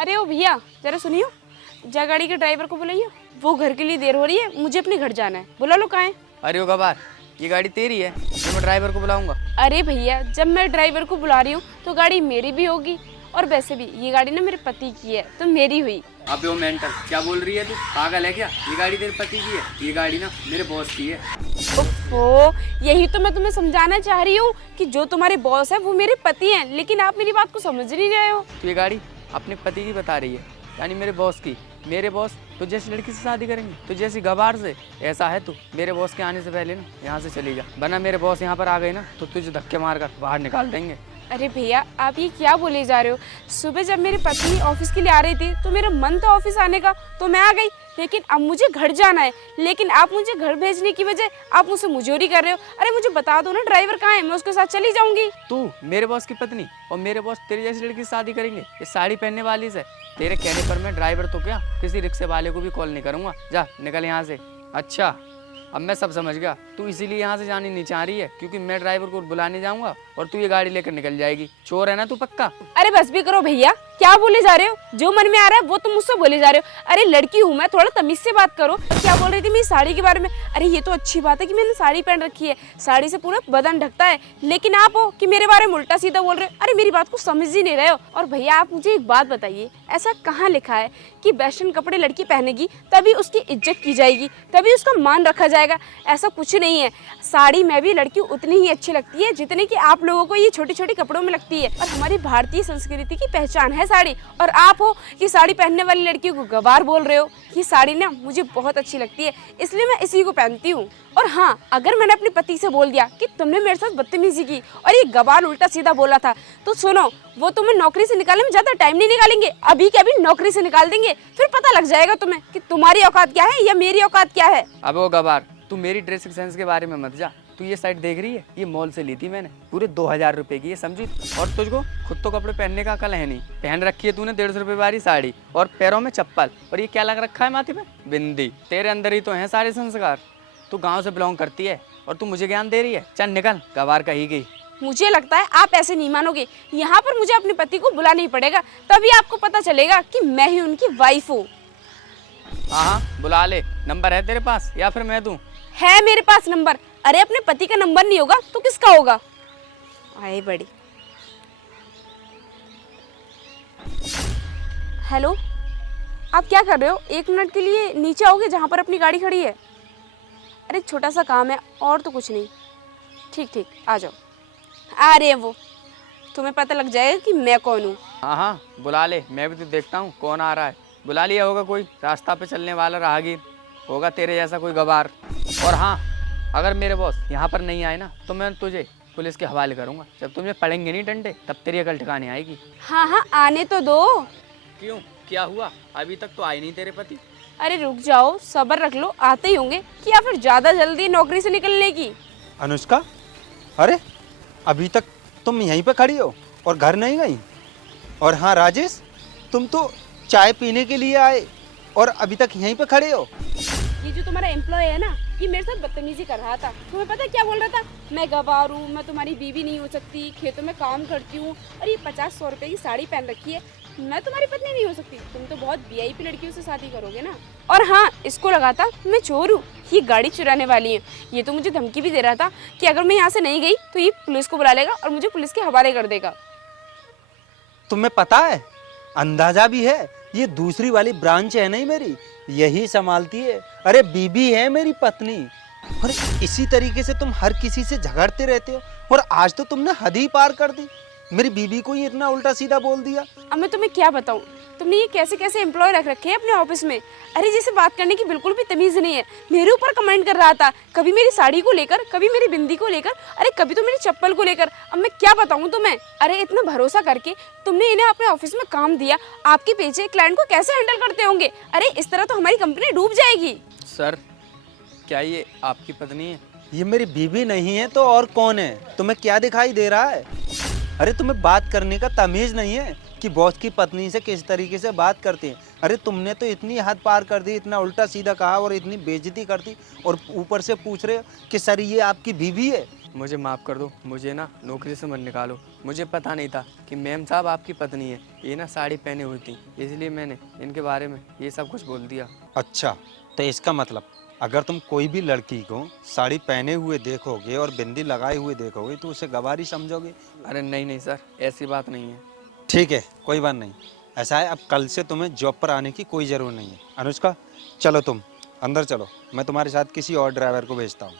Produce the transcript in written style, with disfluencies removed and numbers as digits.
अरे ओ भैया जरा सुनियो, जा गाड़ी के ड्राइवर को बुलाइए, वो घर के लिए देर हो रही है, मुझे अपने घर जाना है। बुला लो, कहाँ है? अरे ओ गवार, ये गाड़ी तेरी है तो मैं ड्राइवर को बुलाऊंगा। अरे भैया जब मैं ड्राइवर को बुला रही हूँ तो गाड़ी मेरी भी होगी, और वैसे भी ये गाड़ी ना मेरे पति की है तो मेरी हुई। अबे वो मेंटल, क्या बोल रही है तू? पागल है क्या? ये गाड़ी तेरे पति की है, ये गाड़ी ना मेरे बॉस की है। ओफो, यही तो मैं तुम्हें समझाना चाह रही हूँ कि जो तुम्हारे बॉस है वो मेरे पति हैं, लेकिन आप मेरी बात को समझ नहीं रहे हो। तो ये गाड़ी अपने पति की बता रही है, यानी मेरे बॉस की। मेरे बॉस तो जैसी लड़की से शादी करेंगे, तो जैसी गवार से। ऐसा है तू मेरे बॉस के आने से पहले ना यहाँ से चली जा, वरना मेरे बॉस यहाँ पर आ गए ना तो तुझे धक्के मारकर बाहर निकाल देंगे। अरे भैया आप ये क्या बोले जा रहे हो? सुबह जब मेरी पत्नी ऑफिस के लिए आ रही थी तो मेरा मन था ऑफिस आने का, तो मैं आ गई, लेकिन अब मुझे घर जाना है। लेकिन आप मुझे घर भेजने की बजाय आप मुझसे मुजोरी कर रहे हो। अरे मुझे बता दो ना ड्राइवर कहाँ है, मैं उसके साथ चली जाऊंगी। तू मेरे बॉस की पत्नी और मेरे बॉस तेरी जैसी लड़की से शादी करेंगे ये साड़ी पहनने वाली से? तेरे कहने पर मैं ड्राइवर तो क्या किसी रिक्शे वाले को भी कॉल नहीं करूँगा। जा निकल यहाँ से। अच्छा अब मैं सब समझ गया, तू इसीलिए यहाँ से जानी नहीं चाह रही है क्योंकि मैं ड्राइवर को बुलाने जाऊंगा और तू ये गाड़ी लेकर निकल जाएगी। चोर है ना तू पक्का? अरे बस भी करो भैया, क्या बोले जा रहे हो? जो मन में आ रहा है वो तुम मुझसे बोले जा रहे हो। अरे लड़की हूँ मैं, थोड़ा तमीज से बात करो। क्या बोल रही थी मेरी साड़ी के बारे में? अरे ये तो अच्छी बात है कि मैंने साड़ी पहन रखी है, साड़ी से पूरा बदन ढकता है, लेकिन आप हो कि मेरे बारे में उल्टा सीधा बोल रहे हो। अरे मेरी बात को समझ ही नहीं रहे हो। और भैया आप मुझे एक बात बताइए, ऐसा कहाँ लिखा है कि वेस्टर्न कपड़े लड़की पहनेगी तभी उसकी इज्जत की जाएगी, तभी उसका मान रखा जाएगा? ऐसा कुछ नहीं है। साड़ी में भी लड़की उतनी ही अच्छी लगती है जितनी कि आप लोगों को ये छोटी छोटी कपड़ों में लगती है। और हमारी भारतीय संस्कृति की पहचान है साड़ी, और आप हो कि साड़ी पहनने वाली लड़कियों को गवार बोल रहे हो। ये साड़ी ना मुझे बहुत अच्छी लगती है, इसलिए मैं इसी को पहनती हूँ। और हाँ, अगर मैंने अपने पति से बोल दिया कि तुमने मेरे साथ बदतमीजी की और ये गवार उल्टा सीधा बोला था, तो सुनो, वो तुम्हें नौकरी से निकालने में ज्यादा टाइम नहीं निकालेंगे, अभी के अभी नौकरी से निकाल देंगे। फिर पता लग जाएगा तुम्हें कि तुम्हारी औकात क्या है या मेरी औकात क्या है। अब वो गवार, तू मेरी ड्रेसिंग सेंस के बारे में मत जा। तू ये साइड देख रही है, ये मॉल से ली थी मैंने, पूरे 2000 रुपए की है, समझी? और तुझको खुद तो कपड़े पहनने का अकल है नहीं, पहन रखी है तूने 150 रुपए वाली साड़ी और पैरों में चप्पल, और ये क्या लग रखा है माथे पे? बिंदी। तेरे अंदर ही तो हैं सारे संस्कार। तू गाँव से बिलोंग करती है और तू मुझे ज्ञान दे रही है? चल निकल, गवार कही गई। मुझे लगता है आप ऐसे नहीं मानोगे। यहाँ पर मुझे अपने पति को बुलाना ही पड़ेगा, तभी आपको पता चलेगा कि मैं ही उनकी वाइफ हूँ। हाँ बुला ले। नंबर है तेरे पास या फिर मैं दूं? है मेरे पास नंबर। अरे अपने पति का नंबर नहीं होगा तो किसका होगा? आए बड़ी। हेलो, आप क्या कर रहे हो? 1 मिनट के लिए नीचे आओगे जहाँ पर अपनी गाड़ी खड़ी है? अरे छोटा सा काम है और तो कुछ नहीं। ठीक ठीक आ जाओ। आ रहे हैं वो, तुम्हें पता लग जाएगा कि मैं कौन हूँ। हाँ बुला ले, मैं भी तो देखता हूँ कौन आ रहा है। बुला लिया होगा कोई रास्ता पे चलने वाला राहगीर, होगा तेरे जैसा कोई गवार। और हाँ, अगर मेरे बॉस यहाँ पर नहीं आए ना तो मैं तुझे पुलिस के हवाले करूँगा। जब तुझे पड़ेंगे नहीं डंडे तब तेरी अकल ठिकाने आएगी। हाँ हाँ आने तो दो। क्यों, क्या हुआ? अभी तक तो आए नहीं तेरे पति। अरे रुक जाओ, सब्र रख लो, आते ही होंगे। कि या फिर ज्यादा जल्दी नौकरी से निकलने की? अनुष्का, अरे अभी तक तुम यहीं पे खड़ी हो और घर नहीं गई? और हाँ राजेश, तुम तो चाय पीने के लिए आए और अभी तक यहीं पे खड़े हो। ये जो तुम्हारा एम्प्लॉय है ना, ये मेरे साथ बदतमीजी कर रहा था। तुम्हें पता है क्या बोल रहा था? मैं गवार हूँ, मैं तुम्हारी बीवी नहीं हो सकती, खेतों में काम करती हूँ, और ये 50-100 रुपए की साड़ी पहन रखी है, मैं तुम्हारी पत्नी नहीं हो सकती। तुम तो बहुत वीआईपी लड़कियों से शादी करोगे ना। और हाँ, इसको लगा था मैं चोर हूँ, ये गाड़ी चुराने वाली है। ये तो मुझे धमकी भी दे रहा था कि अगर मैं यहाँ से नहीं गई तो ये पुलिस को बुला लेगा और मुझे पुलिस के हवाले कर देगा। तुम्हें पता है, अंदाजा भी है, ये दूसरी वाली ब्रांच है नहीं मेरी, यही संभालती है। अरे बीबी है मेरी पत्नी। और इसी तरीके से तुम हर किसी से झगड़ते रहते हो, और आज तो तुमने हद ही पार कर दी। मेरी बीबी को ही इतना उल्टा सीधा बोल दिया। अब मैं तुम्हें क्या बताऊं, तुमने ये कैसे कैसे एम्प्लॉय रख रखे हैं अपने ऑफिस में। अरे जिसे बात करने की बिल्कुल भी तमीज नहीं है, मेरे ऊपर कमेंट कर रहा था, कभी मेरी साड़ी को लेकर, कभी मेरी बिंदी को लेकर, अरे कभी तो मेरी चप्पल को लेकर। अब मैं क्या बताऊं तुम्हें। अरे इतना भरोसा करके तुमने इन्हें अपने ऑफिस में काम दिया, आपके पीछे क्लाइंट को कैसे हैंडल करते होंगे? अरे इस तरह तो हमारी कंपनी डूब जाएगी। सर, क्या ये आपकी पत्नी है? ये मेरी बीबी नहीं है तो और कौन है? तुम्हें क्या दिखाई दे रहा है? अरे तुम्हें बात करने का तमीज नहीं है कि बॉस की पत्नी से किस तरीके से बात करते हैं? अरे तुमने तो इतनी हद पार कर दी, इतना उल्टा सीधा कहा और इतनी बेइज्जती कर दी, और ऊपर से पूछ रहे हो कि सर ये आपकी बीवी है। मुझे माफ़ कर दो, मुझे ना नौकरी से मत निकालो। मुझे पता नहीं था कि मैम साहब आपकी पत्नी है, ये ना साड़ी पहने हुई थी, इसलिए मैंने इनके बारे में ये सब कुछ बोल दिया। अच्छा, तो इसका मतलब अगर तुम कोई भी लड़की को साड़ी पहने हुए देखोगे और बिंदी लगाए हुए देखोगे तो उसे गवारी समझोगे? अरे नहीं नहीं सर, ऐसी बात नहीं है। ठीक है, कोई बात नहीं। ऐसा है, अब कल से तुम्हें जॉब पर आने की कोई ज़रूरत नहीं है। अनुष्का, चलो तुम अंदर चलो, मैं तुम्हारे साथ किसी और ड्राइवर को भेजता हूँ।